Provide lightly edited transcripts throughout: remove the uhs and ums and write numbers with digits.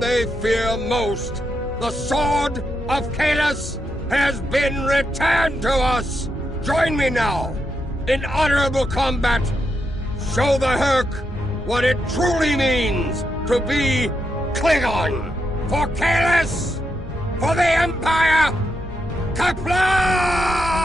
they fear most. The sword of Kahless has been returned to us! Join me now in honorable combat. Show the Herc what it truly means to be Klingon. For Kahless! For the Empire! Qapla'!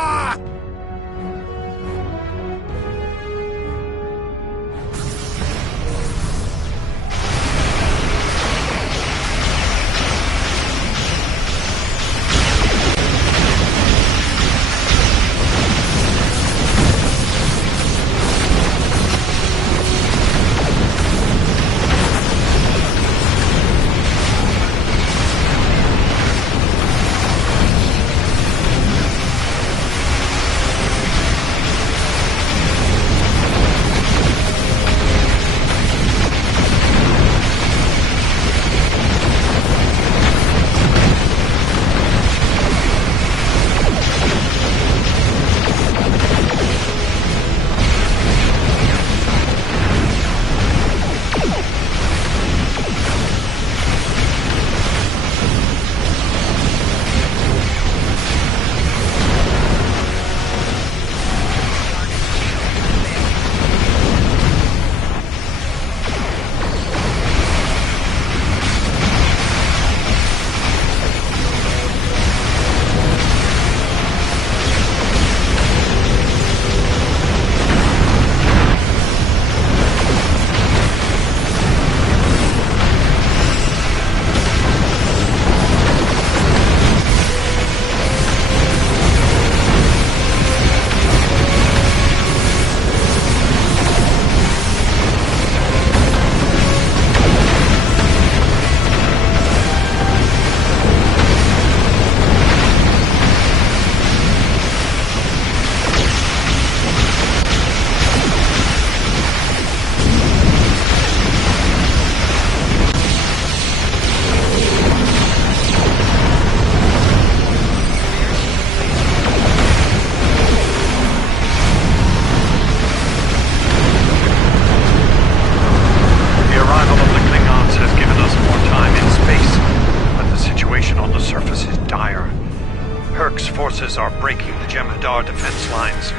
Are breaking the Jem'Hadar defense lines.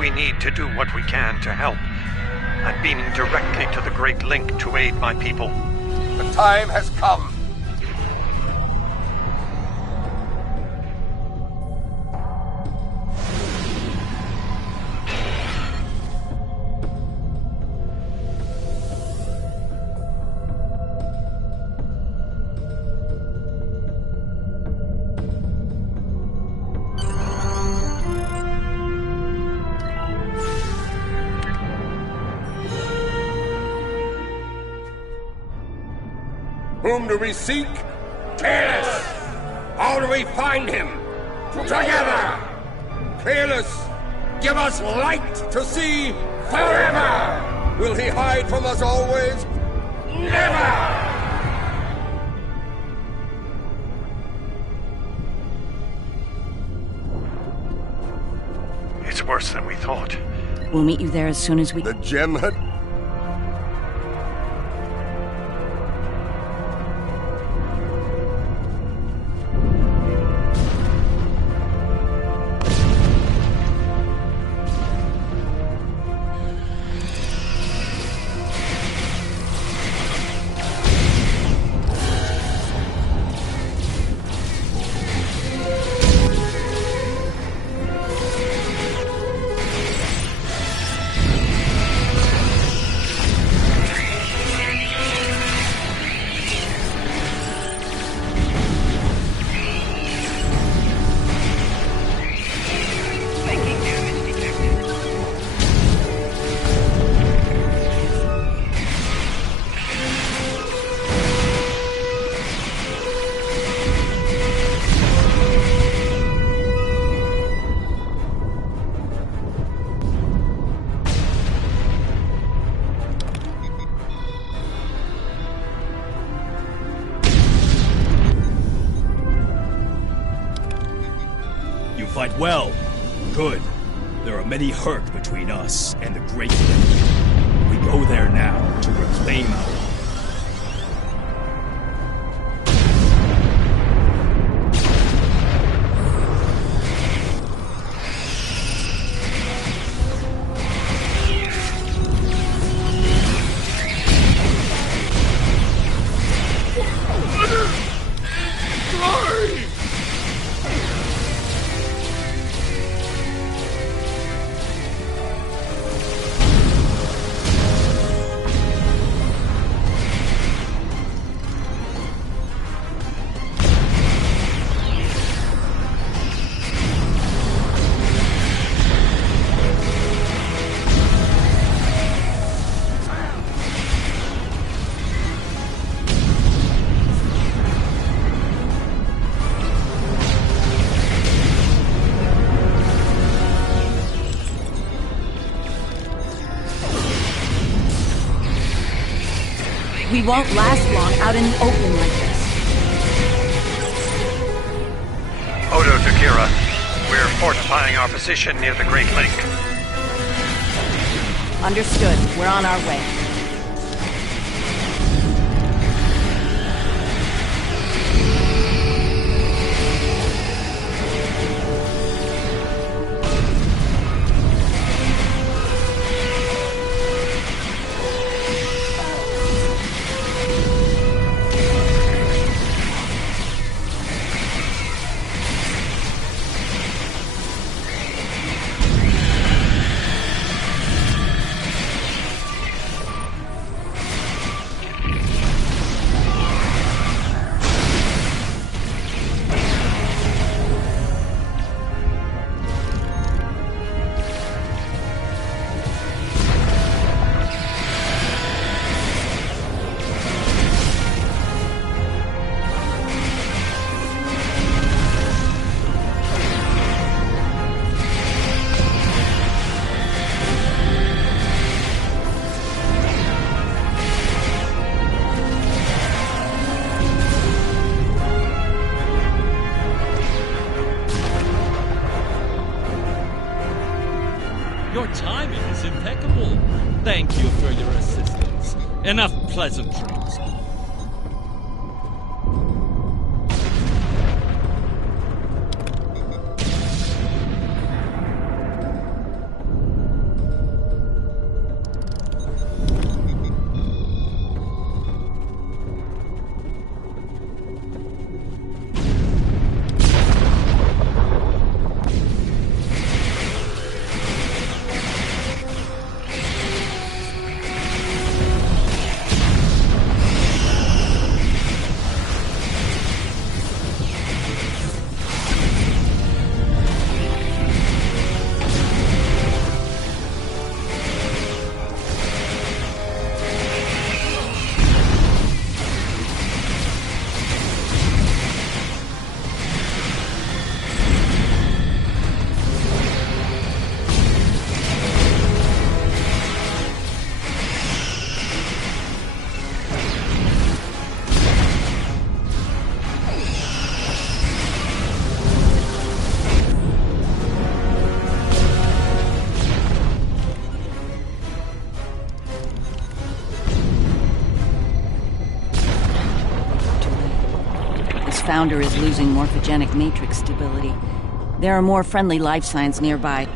We need to do what we can to help. I'm beaming directly to the Great Link to aid my people. The time has come. Whom do we seek? Kahless! How do we find him? Together! Kahless, give us light to see forever! Will he hide from us always? Never! It's worse than we thought. We'll meet you there as soon as we... The Jem'Hadar? Fight well. Good. There are many Herc between us and the Great Link. We go there now to reclaim our... Glory! We won't last long out in the open like this. Odo to Kira. We're fortifying our position near the Great Lake. Understood. We're on our way. Your timing is impeccable. Thank you for your assistance. Enough pleasantries. Founder is losing morphogenic matrix stability. There are more friendly life signs nearby.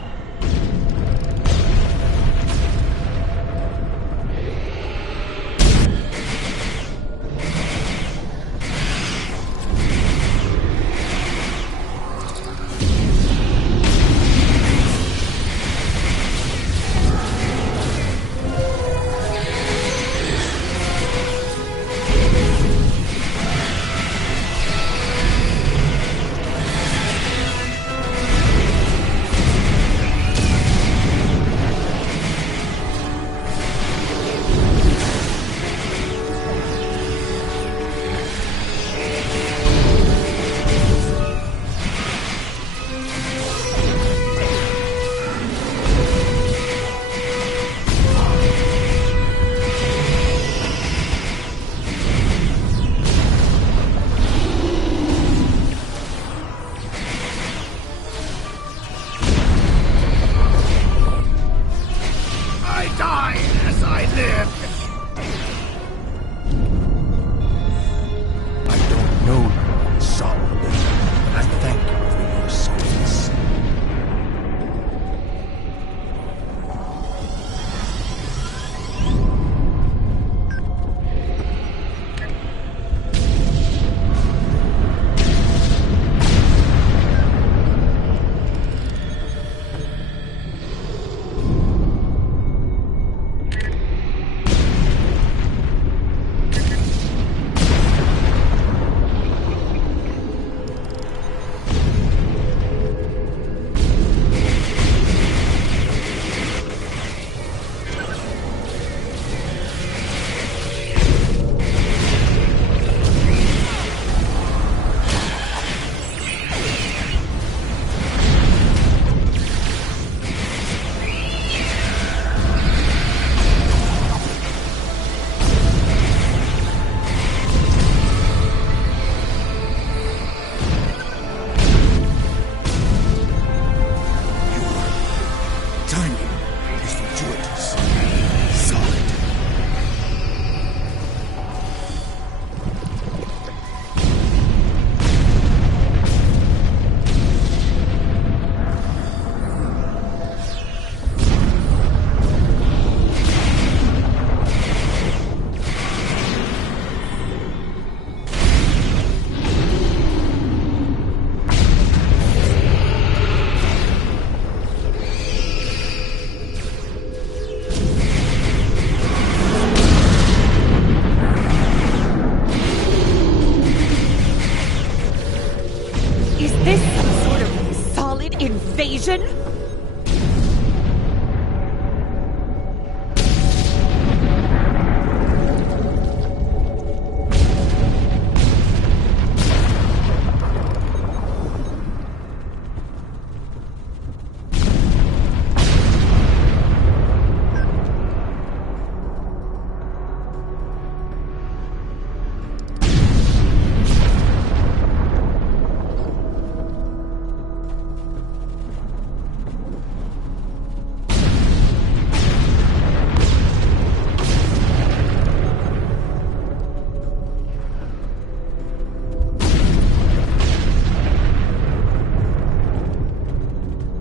this some sort of solid invasion?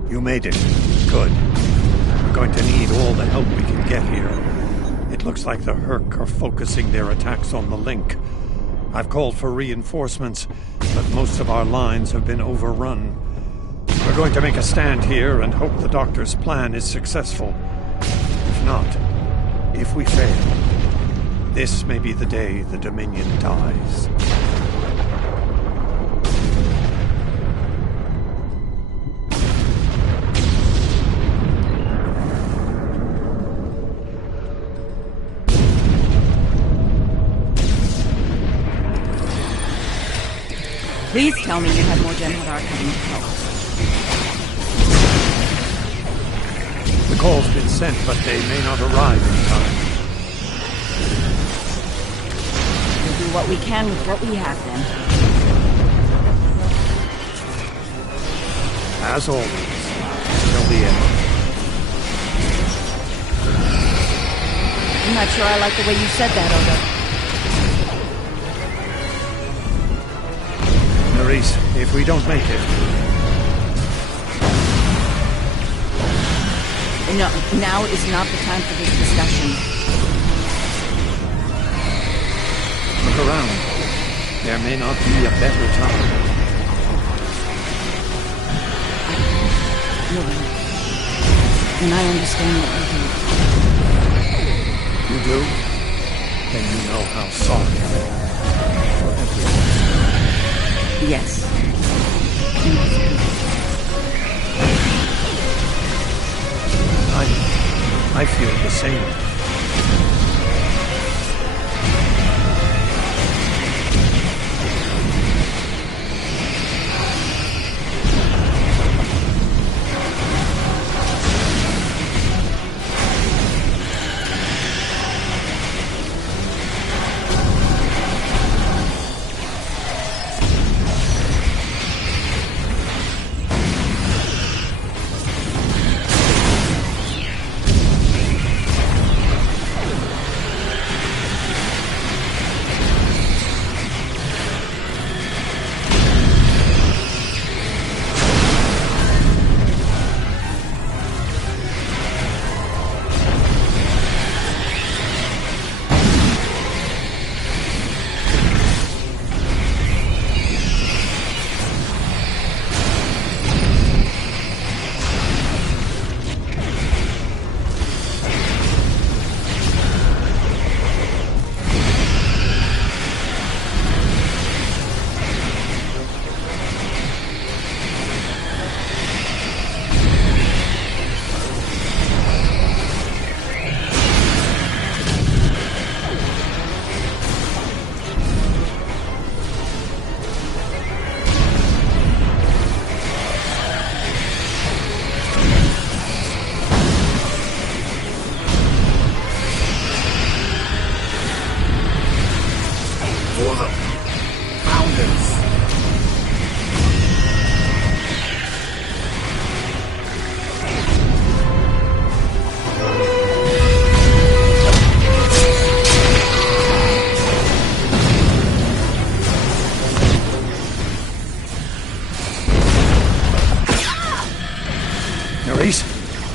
You made it. Good. We're going to need all the help we can get here. It looks like the Herc are focusing their attacks on the link. I've called for reinforcements, but most of our lines have been overrun. We're going to make a stand here and hope the Doctor's plan is successful. If not, if we fail, this may be the day the Dominion dies. Please tell me you have more Jem'Hadar coming to help. The call's been sent, but they may not arrive in time. We'll do what we can with what we have, then. As always, till the end. I'm not sure I like the way you said that, Odo. Nerys, if we don't make it... No, now is not the time for this discussion. Look around. There may not be a better time. You're right. And I understand what you do. You do? Then you know how sorry I am. For everyone. Yes. I feel the same.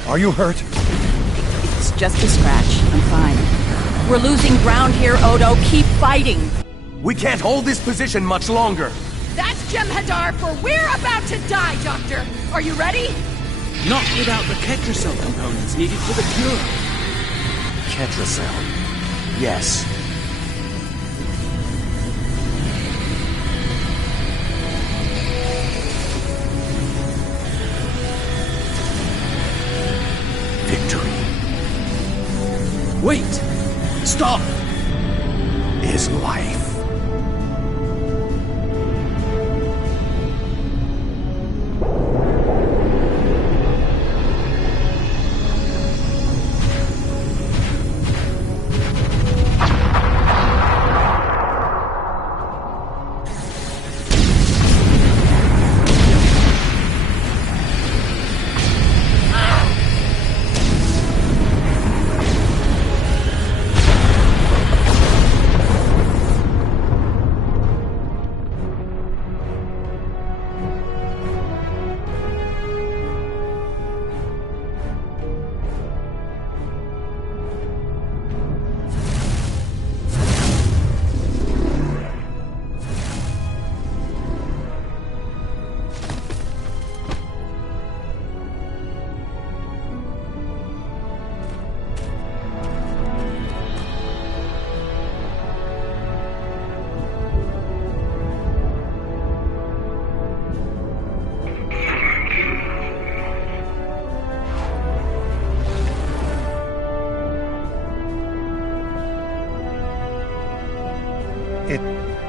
Are you hurt? It's just a scratch. I'm fine. We're losing ground here, Odo. Keep fighting. We can't hold this position much longer. That's Jem'Hadar, for we're about to die, Doctor. Are you ready? Not without the Ketracel components needed for the cure. Ketracel. Yes. Wait! Stop! Is life.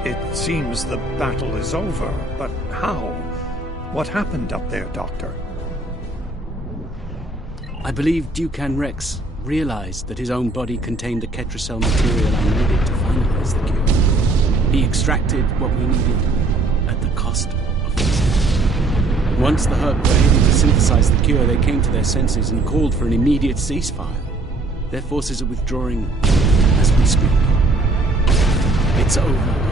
It seems the battle is over, but how? What happened up there, Doctor? I believe Dukan Rex realized that his own body contained the Ketracel material I needed to finalize the cure. He extracted what we needed at the cost of his. Once the Herc were able to synthesize the cure, they came to their senses and called for an immediate ceasefire. Their forces are withdrawing as we speak. It's over.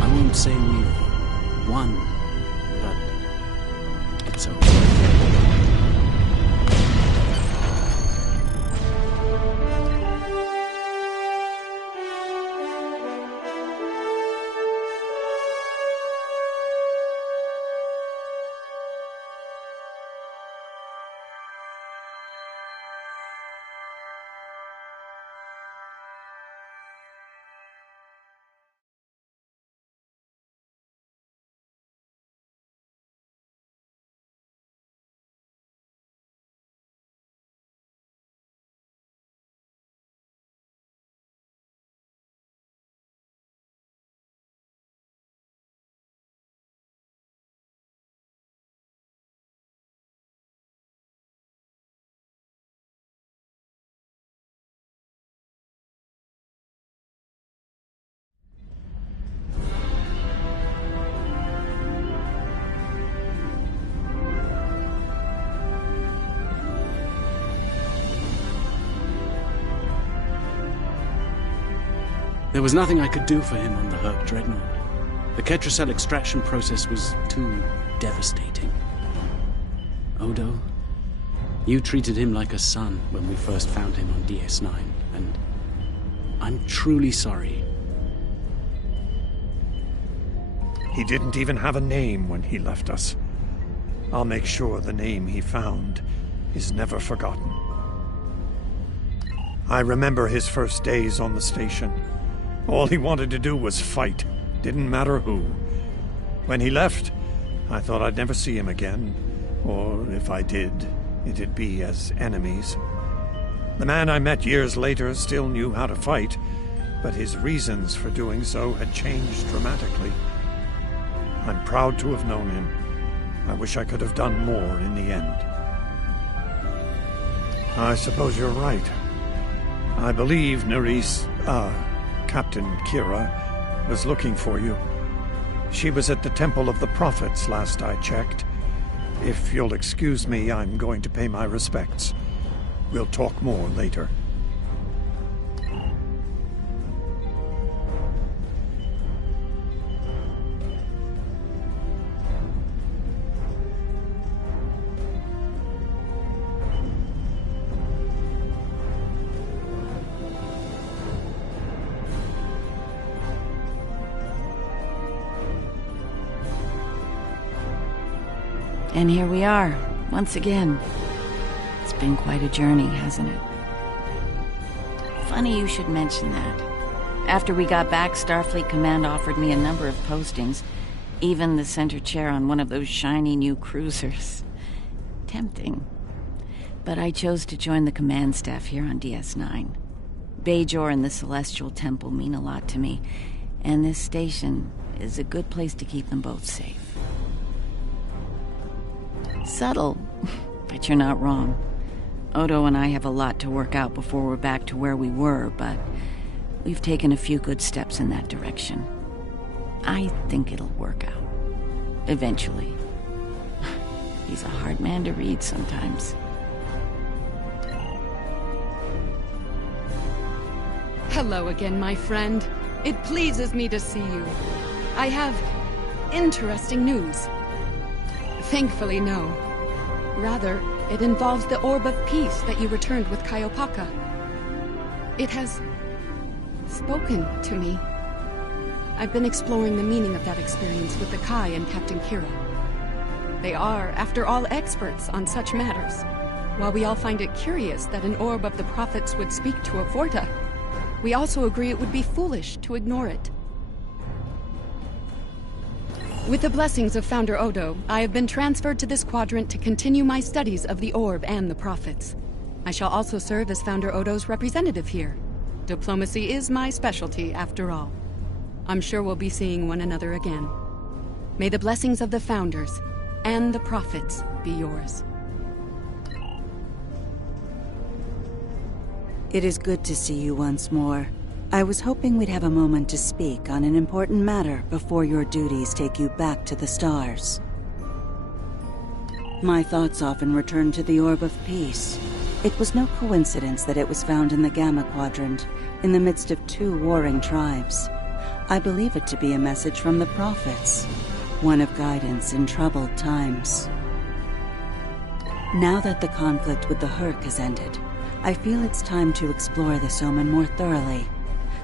I won't say we've won, but it's over. There was nothing I could do for him on the Herc Dreadnought. The Ketracel extraction process was too devastating. Odo, you treated him like a son when we first found him on DS9, and I'm truly sorry. He didn't even have a name when he left us. I'll make sure the name he found is never forgotten. I remember his first days on the station. All he wanted to do was fight. Didn't matter who. When he left, I thought I'd never see him again. Or if I did, it'd be as enemies. The man I met years later still knew how to fight, but his reasons for doing so had changed dramatically. I'm proud to have known him. I wish I could have done more in the end. I suppose you're right. I believe Captain Kira was looking for you. She was at the Temple of the Prophets last I checked. If you'll excuse me, I'm going to pay my respects. We'll talk more later. And here we are, once again. It's been quite a journey, hasn't it? Funny you should mention that. After we got back, Starfleet Command offered me a number of postings, even the center chair on one of those shiny new cruisers. Tempting. But I chose to join the command staff here on DS9. Bajor and the Celestial Temple mean a lot to me, and this station is a good place to keep them both safe. Subtle, but you're not wrong. Odo and I have a lot to work out before we're back to where we were, but we've taken a few good steps in that direction. I think it'll work out. Eventually. He's a hard man to read sometimes. Hello again, my friend. It pleases me to see you. I have interesting news. Thankfully, no. Rather, it involves the Orb of Peace that you returned with Kaiopaka. It has spoken to me. I've been exploring the meaning of that experience with the Kai and Captain Kira. They are, after all, experts on such matters. While we all find it curious that an Orb of the Prophets would speak to a Vorta, we also agree it would be foolish to ignore it. With the blessings of Founder Odo, I have been transferred to this quadrant to continue my studies of the Orb and the Prophets. I shall also serve as Founder Odo's representative here. Diplomacy is my specialty, after all. I'm sure we'll be seeing one another again. May the blessings of the Founders and the Prophets be yours. It is good to see you once more. I was hoping we'd have a moment to speak on an important matter before your duties take you back to the stars. My thoughts often return to the Orb of Peace. It was no coincidence that it was found in the Gamma Quadrant, in the midst of two warring tribes. I believe it to be a message from the Prophets, one of guidance in troubled times. Now that the conflict with the Hurk has ended, I feel it's time to explore this omen more thoroughly.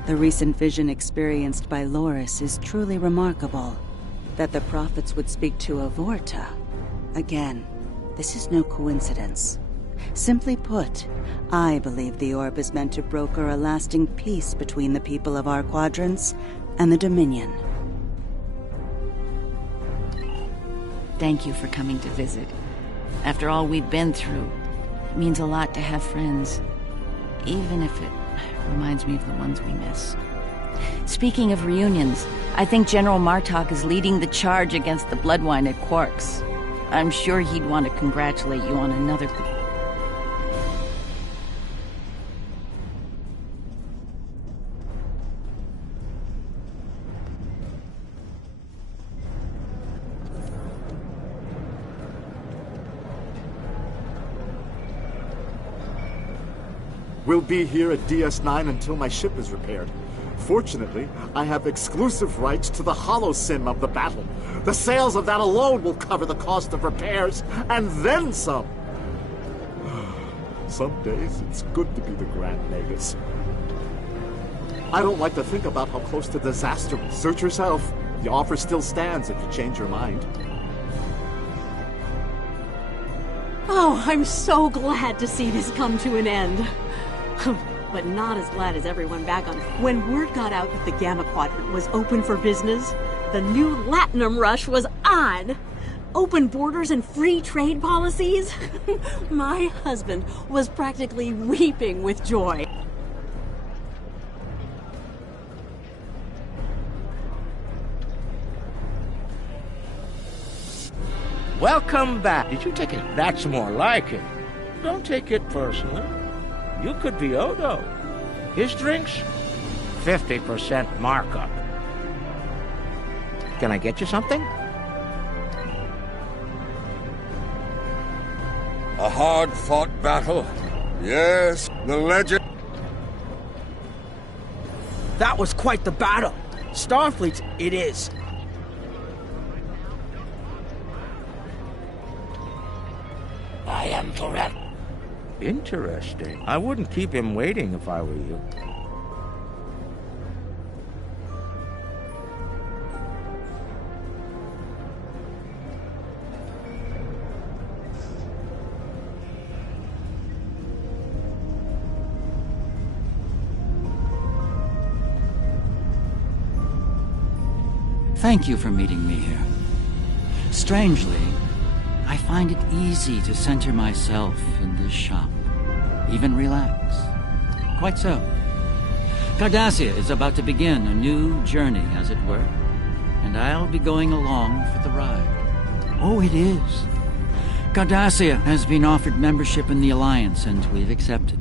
The recent vision experienced by Loris is truly remarkable. That the Prophets would speak to a Vorta. Again, this is no coincidence. Simply put, I believe the Orb is meant to broker a lasting peace between the people of our quadrants and the Dominion. Thank you for coming to visit. After all we've been through, it means a lot to have friends, even if it reminds me of the ones we miss. Speaking of reunions, I think General Martok is leading the charge against the Bloodwine at Quark's. I'm sure he'd want to congratulate you on another... We'll be here at DS9 until my ship is repaired. Fortunately, I have exclusive rights to the holosim of the battle. The sales of that alone will cover the cost of repairs, and then some. Some days, it's good to be the Grand Nagus. I don't like to think about how close to disaster. Search yourself. The offer still stands if you change your mind. Oh, I'm so glad to see this come to an end. But not as glad as everyone back on. When word got out that the Gamma Quadrant was open for business, the new Latinum rush was on. Open borders and free trade policies. My husband was practically weeping with joy. Welcome back. Did you take it? That's more like it. Don't take it personally. You could be Odo. His drinks, 50% markup. Can I get you something? A hard-fought battle. Yes, the legend... That was quite the battle. Starfleet's it is. I am correct. Interesting. I wouldn't keep him waiting if I were you. Thank you for meeting me here. Strangely, I find it easy to center myself in this shop. Even relax. Quite so. Cardassia is about to begin a new journey, as it were, and I'll be going along for the ride. Oh, it is. Cardassia has been offered membership in the Alliance, and we've accepted.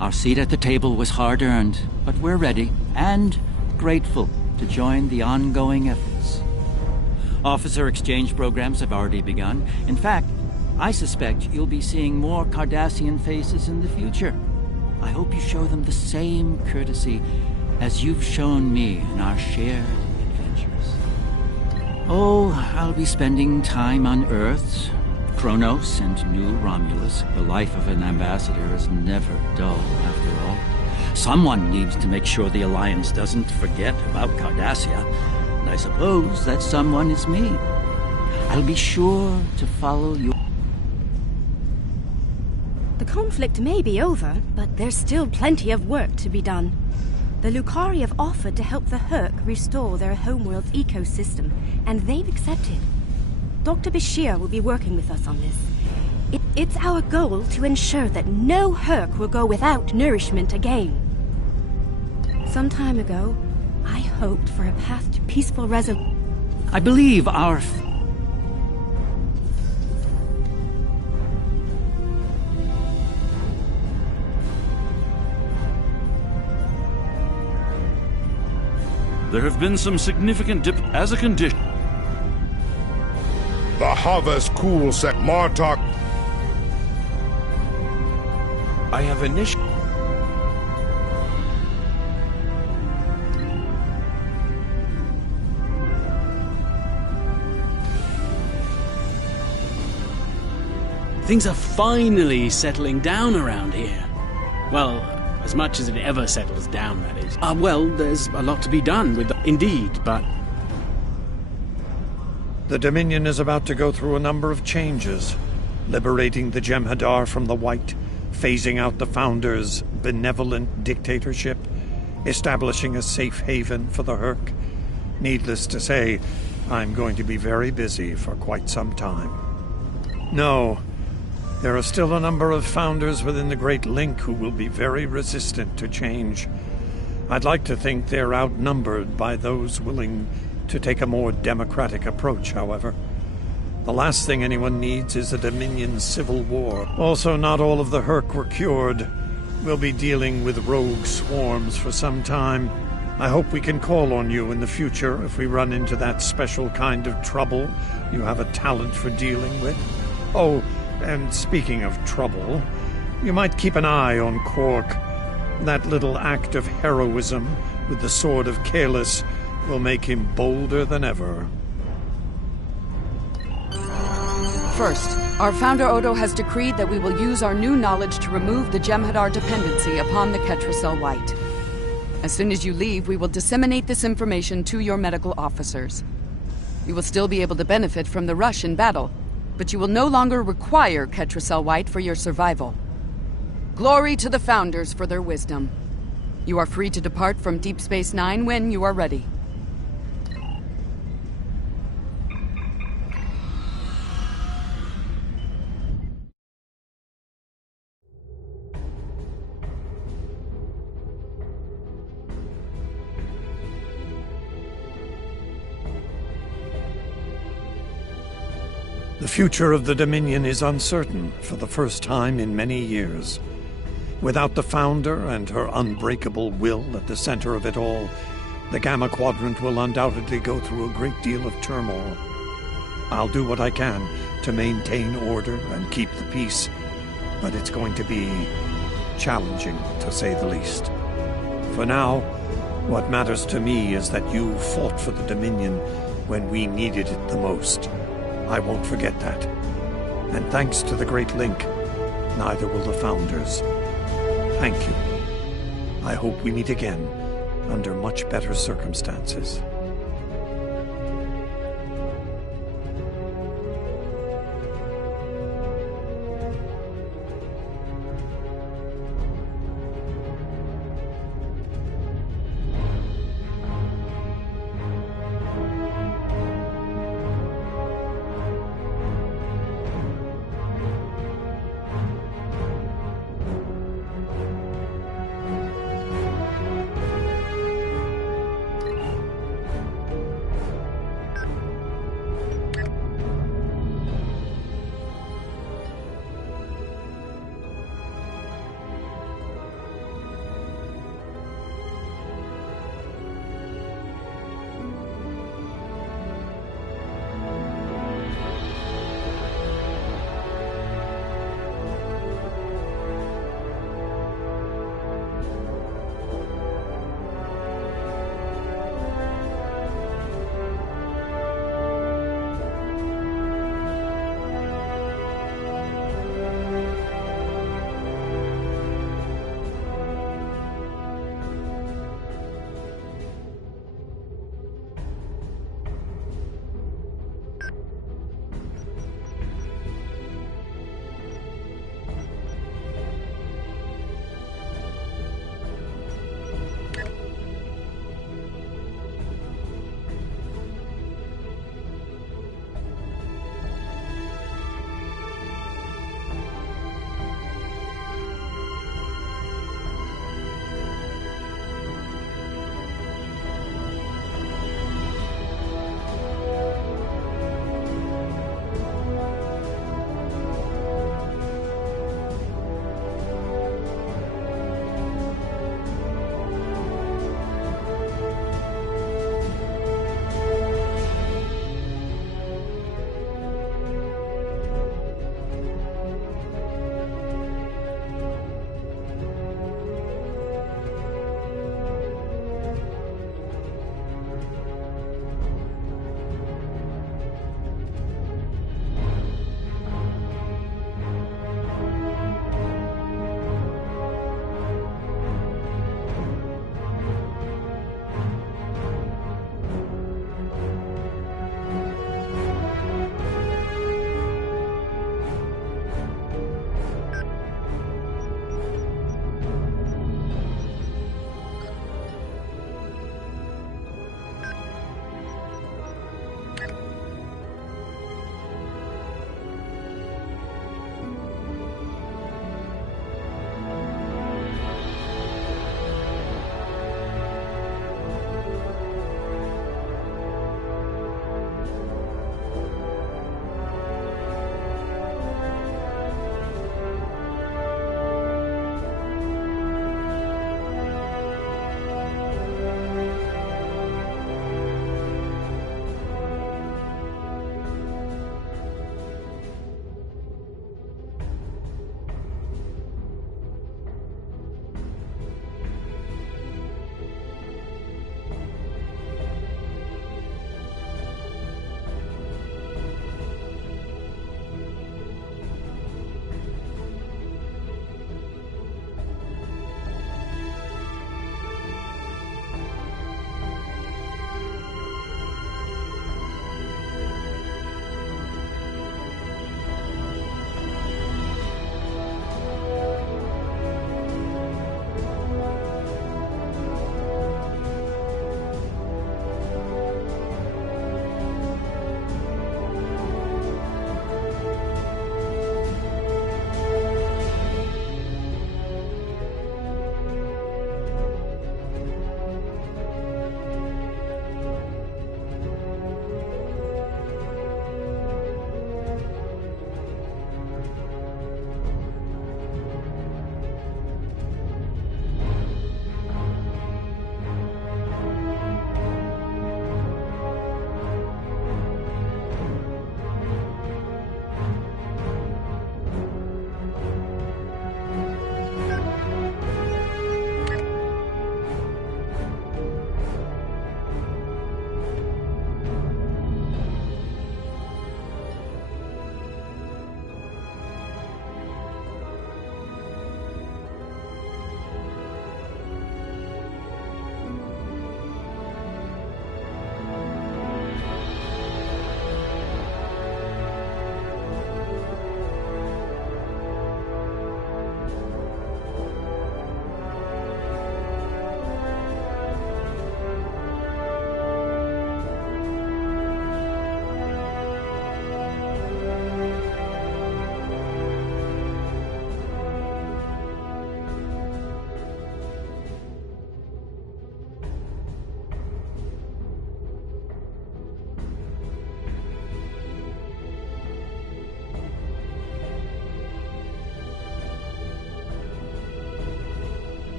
Our seat at the table was hard-earned, but we're ready and grateful to join the ongoing efforts. Officer exchange programs have already begun. In fact, I suspect you'll be seeing more Cardassian faces in the future. I hope you show them the same courtesy as you've shown me in our shared adventures. Oh, I'll be spending time on Earth, Kronos, and New Romulus. The life of an ambassador is never dull, after all. Someone needs to make sure the Alliance doesn't forget about Cardassia, and I suppose that someone is me. I'll be sure to follow your... The conflict may be over, but there's still plenty of work to be done. The Lukari have offered to help the Herc restore their homeworld's ecosystem, and they've accepted. Dr. Bashir will be working with us on this. It's our goal to ensure that no Herc will go without nourishment again. Some time ago, I hoped for a path to peaceful resolution. I believe our... There have been some significant dip as a condition. The Harvest Cool Sec Martok. I have initiated. Things are finally settling down around here. Well, as much as it ever settles down, that is. Well, there's a lot to be done with... Indeed, but... The Dominion is about to go through a number of changes, liberating the Jem'Hadar from the White, phasing out the Founders' benevolent dictatorship, establishing a safe haven for the Herc. Needless to say, I'm going to be very busy for quite some time. No, there are still a number of Founders within the Great Link who will be very resistant to change. I'd like to think they're outnumbered by those willing to take a more democratic approach, however. The last thing anyone needs is a Dominion civil war. Also, not all of the Herc were cured. We'll be dealing with rogue swarms for some time. I hope we can call on you in the future if we run into that special kind of trouble you have a talent for dealing with. Oh, and speaking of trouble, you might keep an eye on Quark. That little act of heroism with the Sword of Kahless will make him bolder than ever. First, our founder Odo has decreed that we will use our new knowledge to remove the Jem'Hadar dependency upon the Ketracel White. As soon as you leave, we will disseminate this information to your medical officers. You will still be able to benefit from the rush in battle, but you will no longer require Ketracel White for your survival. Glory to the Founders for their wisdom. You are free to depart from Deep Space Nine when you are ready. The future of the Dominion is uncertain for the first time in many years. Without the Founder and her unbreakable will at the center of it all, the Gamma Quadrant will undoubtedly go through a great deal of turmoil. I'll do what I can to maintain order and keep the peace, but it's going to be challenging, to say the least. For now, what matters to me is that you fought for the Dominion when we needed it the most. I won't forget that. And thanks to the Great Link, neither will the Founders. Thank you. I hope we meet again under much better circumstances.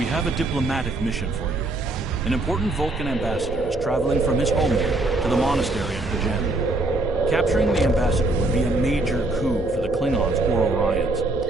We have a diplomatic mission for you. An important Vulcan ambassador is traveling from his homeworld to the monastery of P'Jem. Capturing the ambassador would be a major coup for the Klingons or Orions.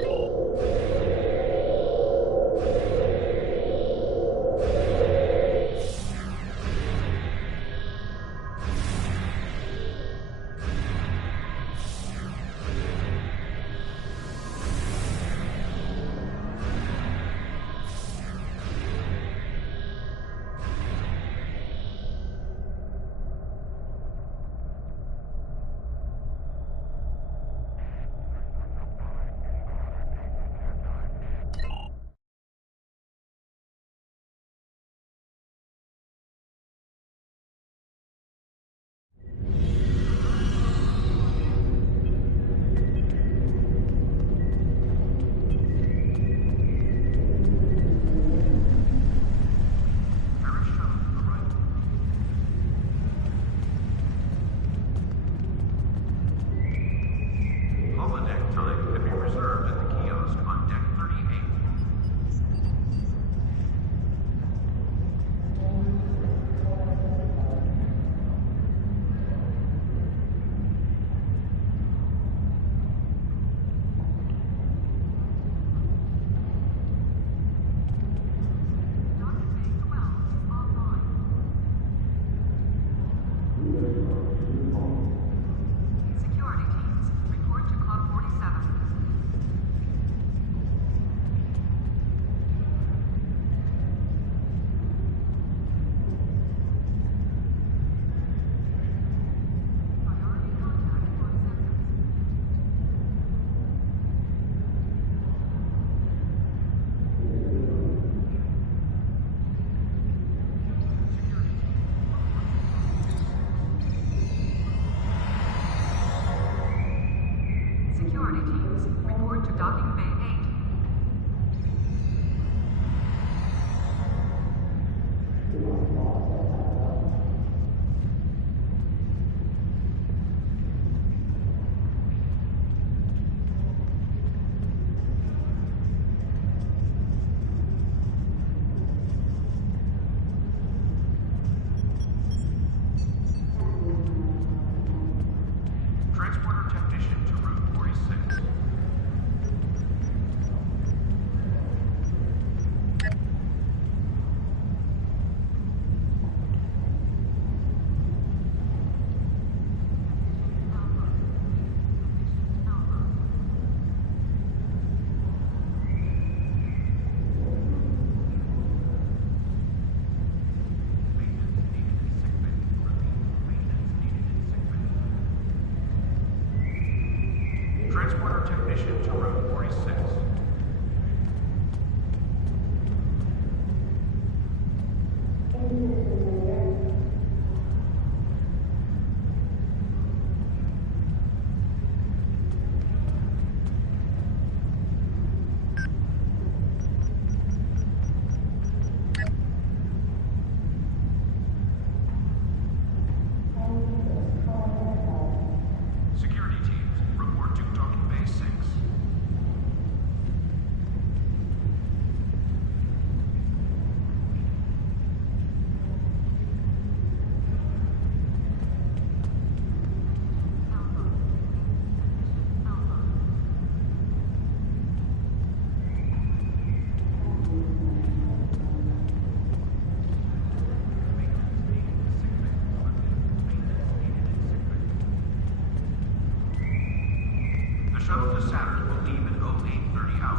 shuttle to Saturn will leave at 0830 hours.